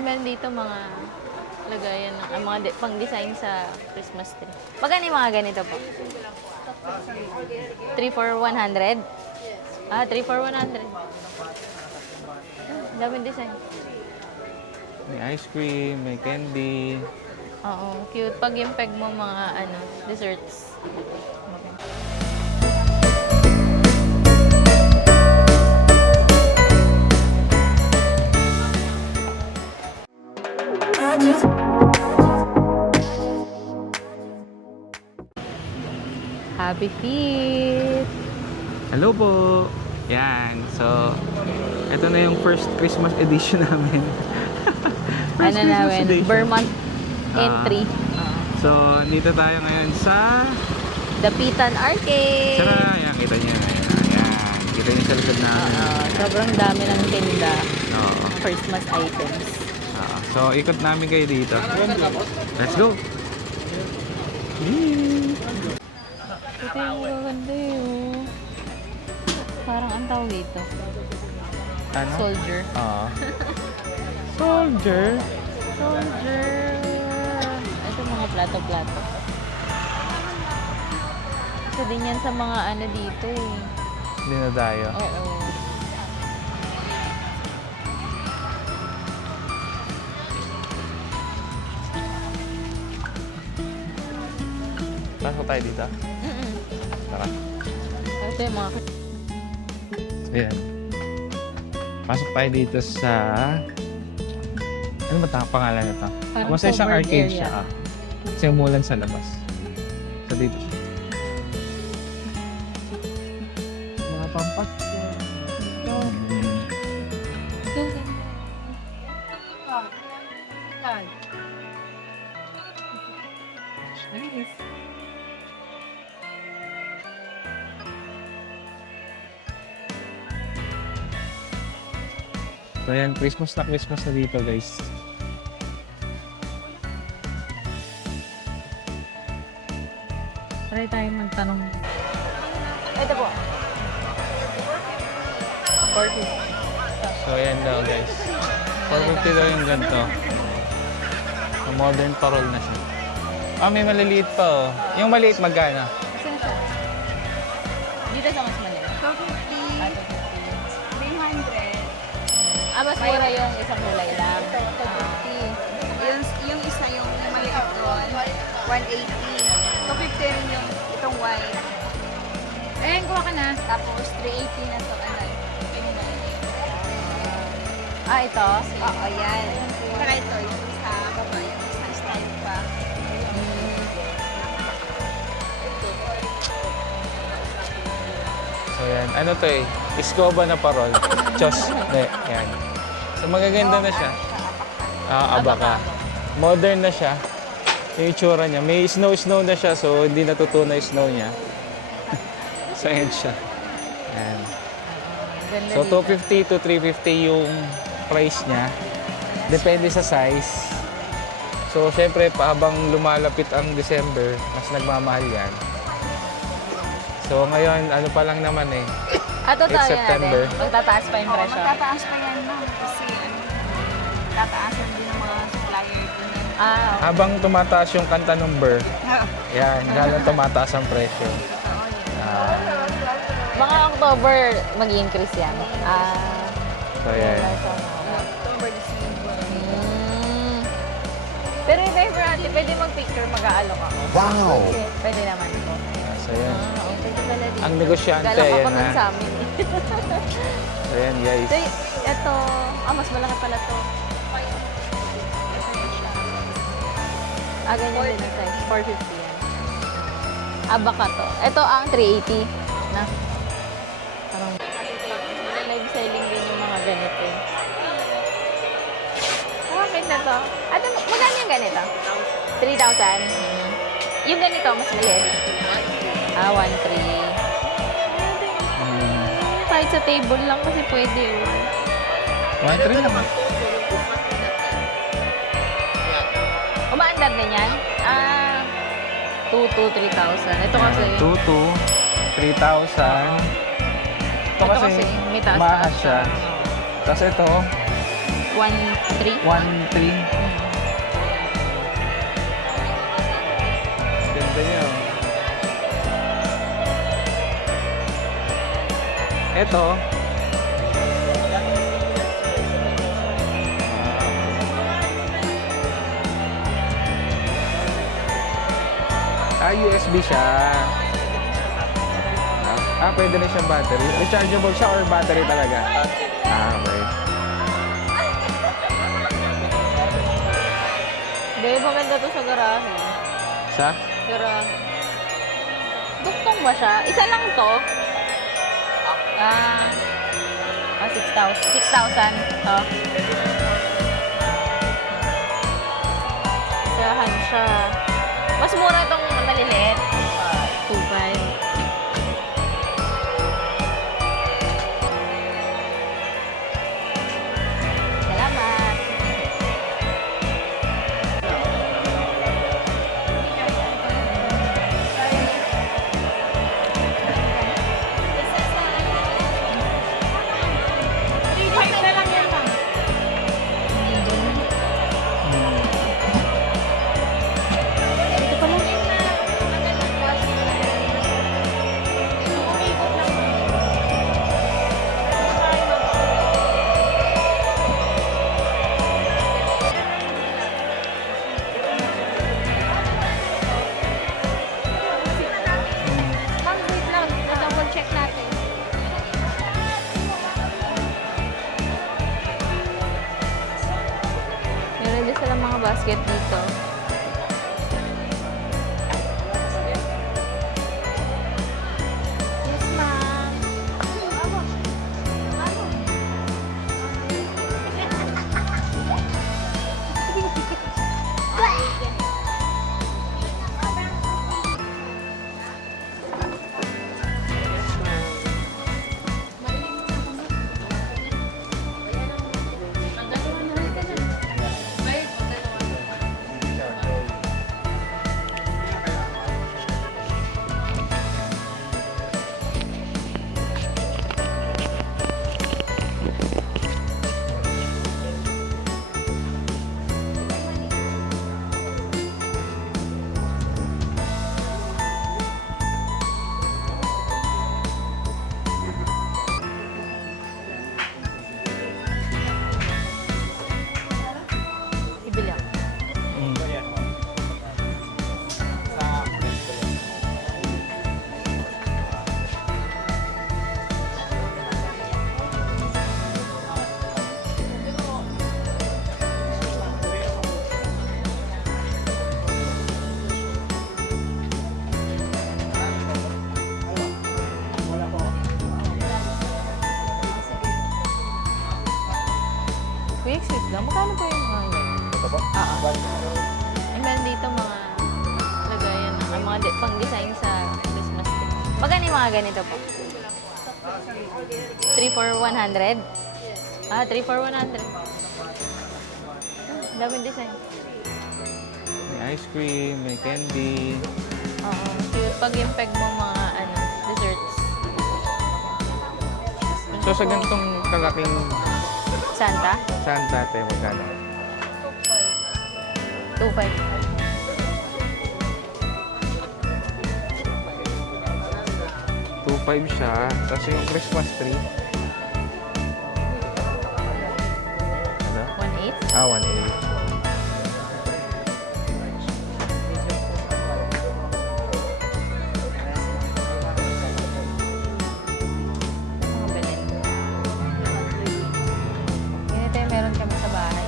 meron dito mga lagayan ng mga pang-design sa Christmas tree. Magkano yung mga ganito po? 3 for 100? Ah, 3 for 100. Daming design. May ice cream, may candy. Oo, cute. Pag yung peg mo mga desserts. Happy Feet! Hello po! Yan. So, ito na yung first Christmas edition namin. First Ano namin? Vermont entry. So, dito tayo ngayon sa... Dapitan Arcade! Tara! Yan, kita niyo. Ayan. Kita niyo sa likod namin. Sobrang dami ng tinda. Oo. Christmas items. So, ikot namin kayo dito. Let's go! Yee! Ito yung magaganda yun. Parang ang tawag dito. Ano? Soldier. Oo. Soldier? Soldier! Ito mga plato-plato. Isa din yan sa mga dito eh. Dinadayo. Oo. Pasok tayo dito. Tara. Ito yung mga... Ayan. Pasok tayo dito sa... Ano ba ang pangalan nito? Parang Basta isang covered arcade area. siya. Kasi umulan sa labas. So dito siya. Mga pampas. Nice. So ayan, Christmas na dito guys. Try tayo magtanong. Ito po. 450. So ayan daw guys. 450 daw yung ganito. So, modern parol na siya. Ah, may maliliit pa oh. Yung maliit magkano? Saan siya? Dito sa mas Manila. 250, 300, Mas mura yung isang kulay lang. 250. Yung isa yung maliit doon, 180. 250 rin yung itong white. Kuha ka na. Tapos 380 na to, Ito? Oo, yan. Saka ito, yung isa baba, yung isang style pa. So yan, ano to eh? Iskoba na parol. Chos. Yan. So magaganda na siya. Abaka. Modern na siya. Yung itsura niya. May snow na siya so hindi natutunan yung snow niya. So yan siya. Yan. Ganda So dito. 250 to 350 yung price niya. Depende sa size. So syempre habang lumalapit ang December, mas nagmamahal yan. So ngayon, ano pa lang naman eh. Totoo It's yan September. natin. Magtataas pa yung presyo. Matataas pa yan, no? Kasi tataasan din ng mga supplier din. Habang tumataas yung kanta number, yan, lalong tumataas ang presyo. Mga October, mag-increase yan. So yan. October, December. Pero if ever, pwede mag-picture, mag-aalok ako. Wow! Pwede naman po. So yan. Okay, pala dito. Ang negosyante, Galak ako yan nun na. sa amin. So yan guys. So, ito, mas malaki pala to. Ganyan din ang size. 450 yan. Baka to. Ito ang 380 na. Parang live selling din yung mga ganito. Okay na to. Magkano yung ganito? 3,000. Yung ganito, mas maliit. 1,300. Kahit sa table lang kasi pwede. 1.3 naman. Umaandar din yan? 2,000 to 3,000. Ito kasi, 2 to 3,000. Ito Ito kasi kasi, may taas-taas maas siya. siya. Tapos ito, 1.3. 1.3. Ganda niya. Oh. Ito. USB siya. Pwede na siyang battery. Rechargeable siya or battery talaga? Okay. Hindi, maganda to sa garahe. Sa? Garahe. Duktong ba siya? Isa lang to? 6,000. 6,000. Oh. Isahan siya. Mas mura itong maliliit. 2.5. Salamat. Ma'am, wait lang. Double check natin. Meron din sila mga basket dito. Yes, ma'am. Ibili ako. Kuya, excuse lang. Magkano po yung mga ganyan? Ito po? And then dito mga lagayan ng mga pang-design sa Christmas tree. Magkano yung mga ganito po? 3 for 100? 3 for 100. Daming design. May ice cream, may candy. Oo. Cute. Pag yung peg mo mga desserts. So sa ganitong kalaking Santa? Santa, te, magkano? 2.5. 2.5 siya. Tapos yung Christmas tree. Ano? 1.8? 1.8. Mga Belen. Ganito yung meron kami sa bahay.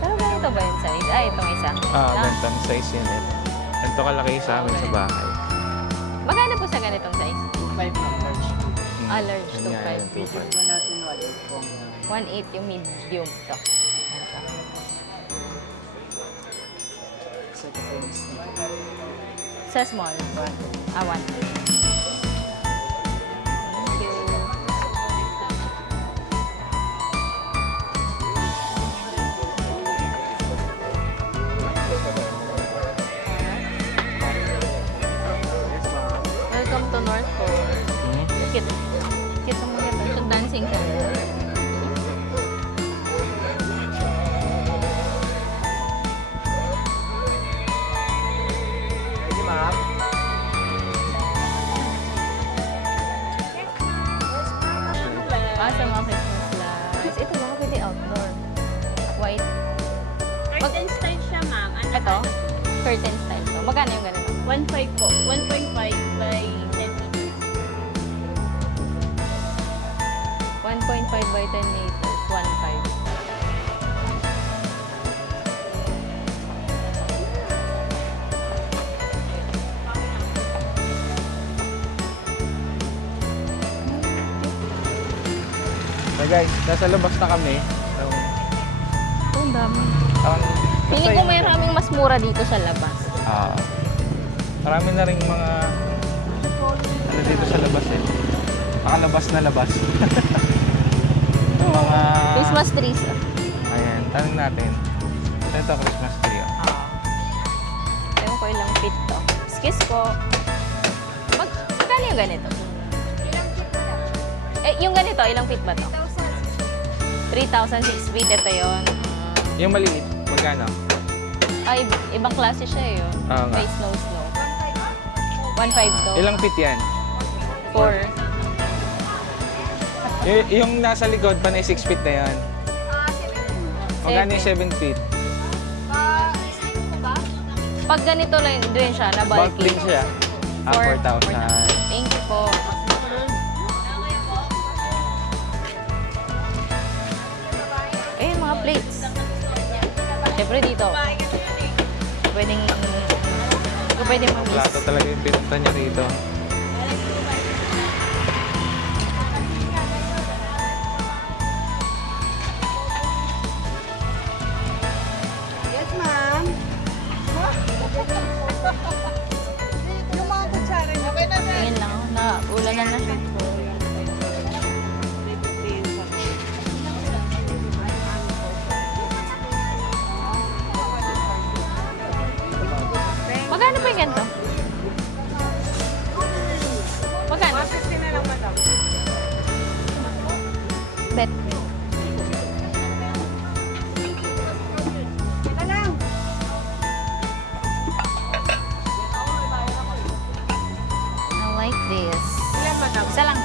Pero ganito ba yung size? Itong isa. Gantang size yun eh. Ganito kalaki sa amin sa bahay. Magkano po sa ganitong size? 5 ng large. Large, Yan nga, 2.5. yung 2.5. Ito natin 1.8 yung medium to. Sa small? 1. Thank you. Welcome to North Pole. Kit. Kit mo yan. So, dancing siya. Sa mga Christmas lights. Ito mga pwede outdoor. White. Curtain style siya, ma'am. Ano Ito, curtain style to. Magkano yung ganito? 1.5 po. 1.5 by 10 meters. 1.5 by 10 meters. 1.5. So guys, nasa labas na kami. So, Oh, ang dami. ang Feeling ko may maraming mas mura dito sa labas. marami na rin mga ano dito sa labas eh. Nakalabas na labas. Yung mga Christmas trees. ayan, tanong natin. Ito Christmas tree. Ewan ko ilang feet to. Excuse po. Magkano yung ganito? Yung ganito, ilang feet ba to? 3,000, 6 feet. Ito yun. Yung maliit, magkano? Ay, ibang klase siya eh. Yun. Oo nga. May snow. 1.5 to. Ilang feet yan? 4. Yung nasa likod pa na 6 feet na yan. Magkano yung 7 feet? Pag ganito lang din siya, na Bulk bulky. din siya. 4,000. Thank you po. Mga plates. Siyempre dito. Pwedeng mag-miss. Plato talaga yung pinunta niya rito. Yes, ma'am. Yung mga kutsara niyo. Tingin lang, ulanan na siya. Magkano pa yung ganito? Magkano? 150 na lang, madam. Bet. Ito lang. I like this. Ilan, madam? Isa lang.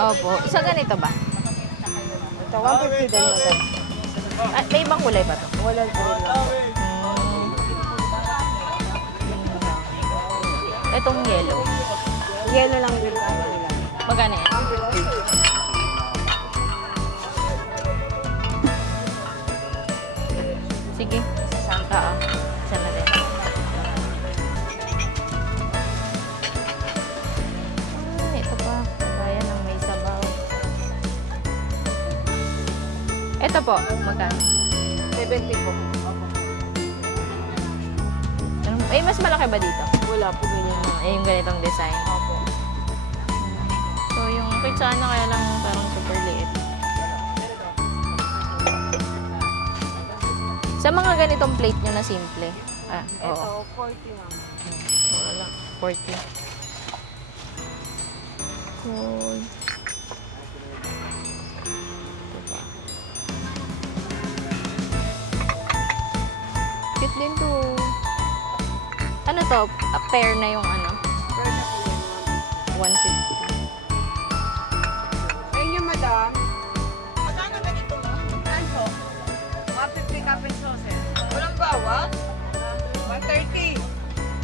Opo. Isa ganito ba? Ito, 150 din, madam. May ibang kulay ba to? Wala po rin lang. Itong yellow. Yellow lang din po nila. Magkano yan? 150. Sige. Oo. Isa na din. Ito pa. Kaya ng may sabaw. Ito po. Magkano? 70 po. Mas malaki ba dito? Wala po ganyan. Yung ganitong design. Opo. So, yung pizza na kaya lang parang super liit. Sa mga ganitong plate nyo na simple. Oo. Ito, 40 ma'am. Mura lang. 40. Cool. Ito pa. Cute din to. Ano to? A pair na yung ano? Pwede na po yan, ma'am. 150. Ayun yung madam. Magkano ba dito mo? Ano? 150 cup and sauce. Walang bawang? 130.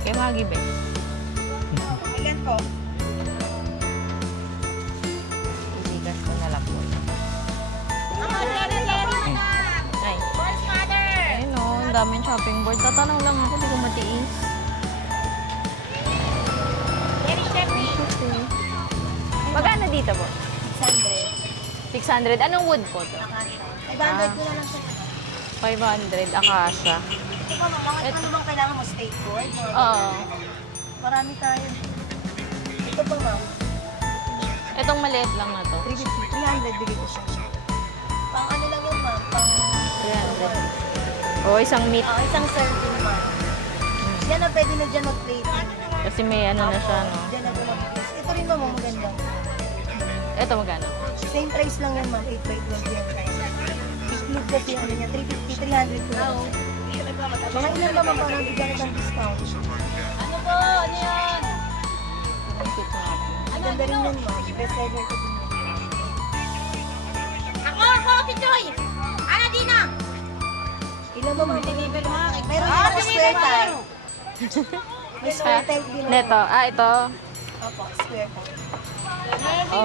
Kaya Maggie Be. Ilan po? Ibigas ko na lang po. Ay. Ayun o, ang daming shopping board. Tatanong lang ako, hindi ko matiis. Magkano dito po? 600. Anong wood po to? 500 ko na lang sa 500, akasya. Ito pa, mga ano bang kailangan mo? Steak board? Oo. Marami tayo. Ito pa, ma'am. Itong maliit lang na to. 350. 300 bigay ko siya. Pang ano lang yun, ma'am? Pang 300. O, isang meat. isang serving, ma'am. Yan na, pwede na dyan mag-plate. Kasi may ano na siya, no? Dyan na po mag-plate. Ito rin, ma'am, maganda. Ito magkano? Same price lang yan, ma'am. 8 by 12 yan. kasi ano niya, 350, 300 ko. Mga ilan naman para bigyan kita ng discount. Ano po? Ano yan? Ang cute natin. Maganda rin yun, ma'am. Best seller ko din. Ako, si Joy! Ano, Dina? Ilan ba, ma'am? Deliver mo. Mayroon din ako square tile. May square tile din ako. Neto. Ito. Opo, square tile. Oh.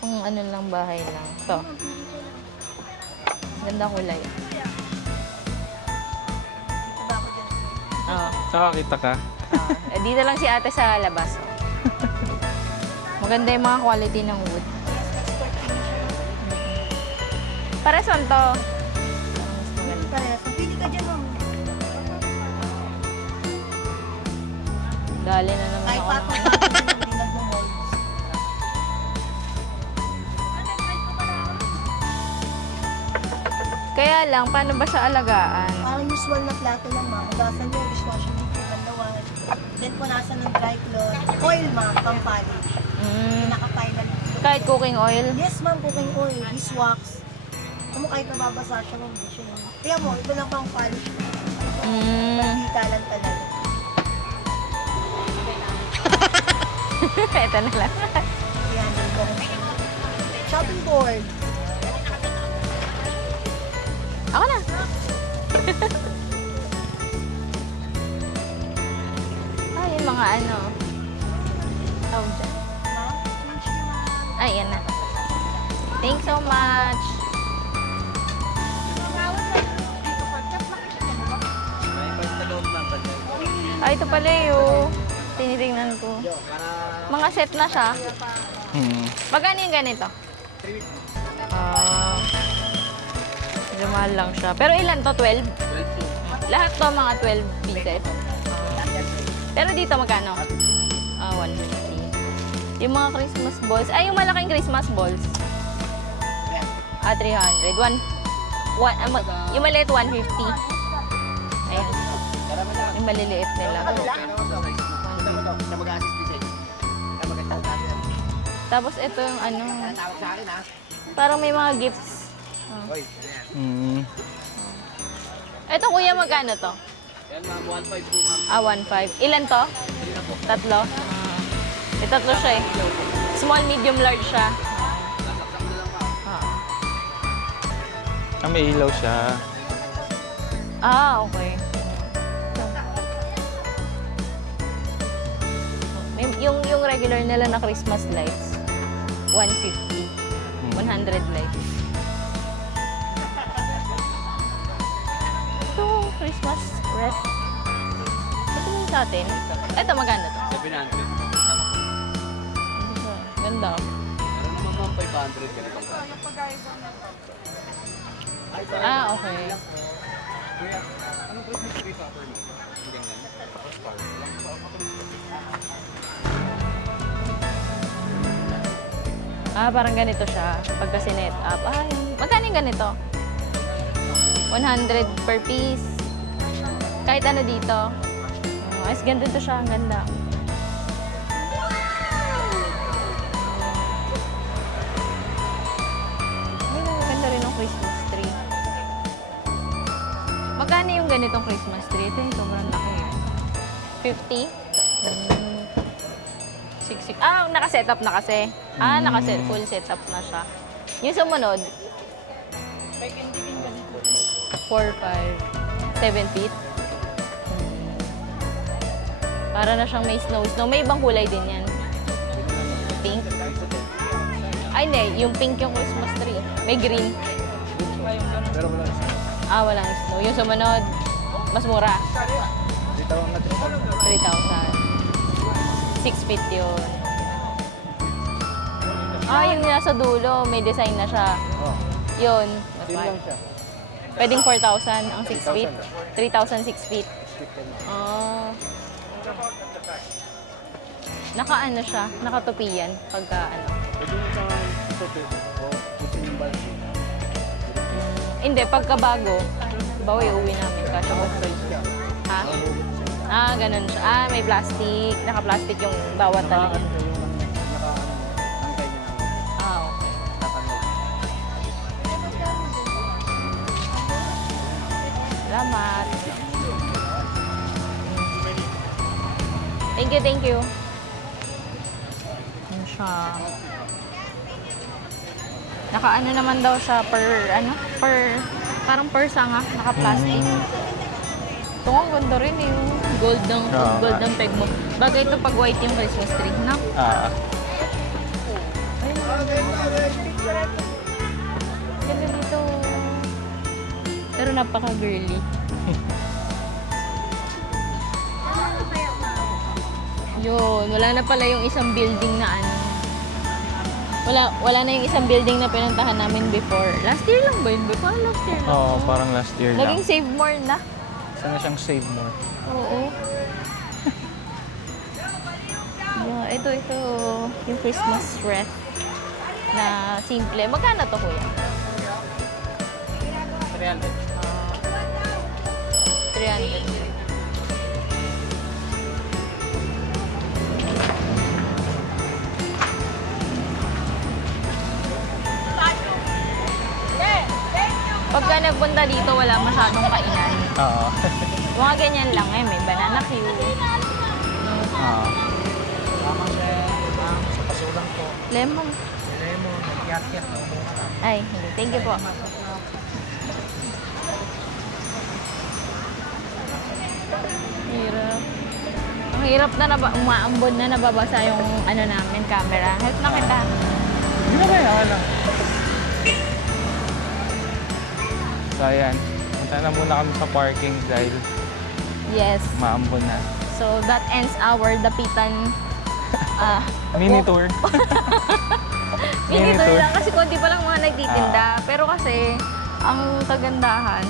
Kung ano lang, bahay lang. Ito. Ganda kulay. Dito ba ako dyan? Oo. Nakakita ka? Dito lang si ate sa labas. Maganda yung mga quality ng wood. Expert finish siya. Pares man to. Mas maganda. Parehas. Pili ka dyan, ma'am. Dali na naman Kahit ako. patong ng- natin, hindi nagmo-molds. Kaya lang, paano ba siya alagaan? Parang usual na plato lang, ma'am. Hugasan niyo, dishwashing liquid, bandawan. Then punasan ng dry cloth. Oil, ma'am, pampalish. Mm, Naka-Thailand. kahit cooking oil? Yes, ma'am, cooking oil, beeswax. Kung kahit nababasa siya, ma'am, di siya yun. Kaya mo, ito lang pang polish. Mm. Bandita lang talaga. Ito na lang. 300 ko. Shopping board. Ako na. Yung mga ano. Tawag dyan. Ma'am, thank you, ma'am. Ay, yan na. Thanks so much. Ay, ito pala yung tinitingnan ko. Mga set na siya. Hmm. Magkano yung ganito? Ah, medyo mahal lang siya. Pero ilan to? 12? Lahat to mga 12 pieces. Pero dito magkano? 150. Yung mga Christmas balls. Ay, yung malaking Christmas balls. 300. Yung maliit, 150. Ayan. Yung maliliit nila. Tapos ito yung ano. Parang may mga gifts. Hmm. Ito kuya, magkano to? Yan ma'am, 1.5 po ma'am. 1.5. Ilan to? Tatlo? May tatlo siya eh. Small, medium, large siya. May ilaw siya. Okay. Yung regular nila na Christmas lights, 150. 100 lights. Ito, Christmas wreath. Ito yung sa atin. Ito, magkano to? 700. Ganda. Meron naman ma'am 500 ganito. Okay. Anong Christmas tree topper mo? Ganyan. Parang ganito siya. Pagka sinet up. Magkano yung ganito? 100 per piece. Kahit ano dito. Ayos, ganda to siya. Ang ganda. Ay, ganda rin ng Christmas tree. Magkano yung ganitong Christmas tree? Ito yung sobrang laki. 50? 66. Naka-set up na kasi. Full setup na siya. Yung sumunod, 4, 5, 7 feet. Para na siyang may snow. May ibang kulay din yan. Pink. Ay, hindi. Yung pink yung Christmas tree. May green. Pero wala na siya. Walang snow. Yung sumunod, mas mura. 3,000. 6 feet yun. Yung nasa dulo, may design na siya. Yun. Mas Yun mahal. lang siya. Pwedeng 4,000 ang 6 feet. 3,000 6 feet. Naka-ano siya, nakatupi yan pagka ano. Pwede mo sa topic o gusto yung balsi. Hindi, pagka bago, bawa uwi namin kasya mo. Ha? Ganun siya. May plastic. Naka-plastic yung bawat talaga. Naka-ano siya yung naka-angkay niya ng Okay. nakanog. Salamat. Thank you, thank you. Ano siya? Naka-ano naman daw siya parang per sanga, naka-plastic. Ito nga, ang ganda rin yung gold ng peg mo. Bagay ito pag white yung Christmas tree, no? Ganda dito. Pero napaka-girly. Yun, wala na pala yung isang building na ano. Wala na yung isang building na pinuntahan namin before. Last year lang ba yun? Last year lang. Oo, parang last year lang. Naging Save More na. Sana siyang save more. Oo. Yeah, ito. Yung Christmas wreath na simple. Magkano to, kuya? 300. 300. Pagka nagpunta dito, wala masyadong kainan. Oo. Mga ganyan lang eh. May banana queue. Oo. Lemon. Ay, hindi. Thank you po. Hirap. Ang hirap na umaambon na nababasa yung ano namin, camera. Help na kita. Hindi na ba yan? So, ayan. Punta na muna kami sa parking dahil Yes. maambon na. So, that ends our Dapitan Mini tour. Mini Mini tour tour. lang kasi konti pa lang mga nagtitinda. Pero kasi, ang kagandahan,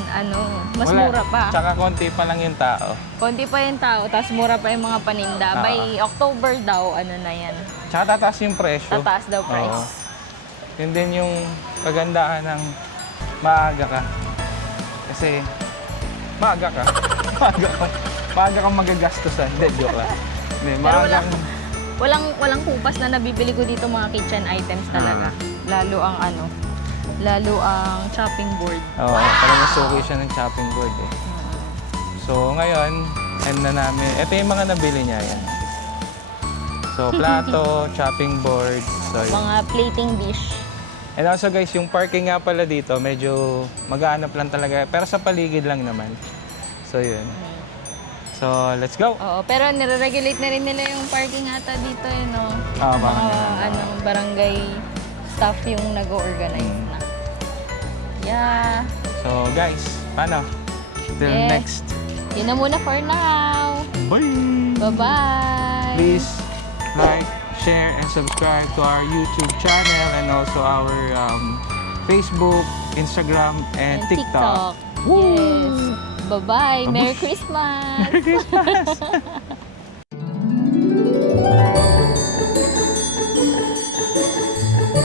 mas Wala. mura pa. Tsaka konti pa lang yung tao. Konti pa yung tao, tapos mura pa yung mga paninda. By October daw, ano na yan. Tsaka tataas yung presyo. Tataas daw price. Oo. Yun din yung kagandahan ng maaga ka. Kasi maaga ka. maaga kang magagastusan. Hindi, joke lang. Hindi, Pero maaga walang kupas na nabibili ko dito mga kitchen items talaga. Lalo ang chopping board. Oo, parang nasuki siya ng chopping board eh. So ngayon, end na namin. Ito yung mga nabili niya yan. So plato, chopping board, so yun. Mga plating dish. And also guys, yung parking nga pala dito, medyo mag-aanap lang talaga. Pero sa paligid lang naman. So yun. So let's go! Oo, pero nire-regulate na rin nila yung parking ata dito eh, no? Baka Mga barangay staff yung nag-organize na. Yeah. So guys, paano? Till Yes. next. Yun na muna for now. Bye! Bye-bye! Please like, share, and subscribe to our YouTube channel and also our Facebook, Instagram, and TikTok. Yes. Bye-bye. Merry Christmas! Merry Christmas!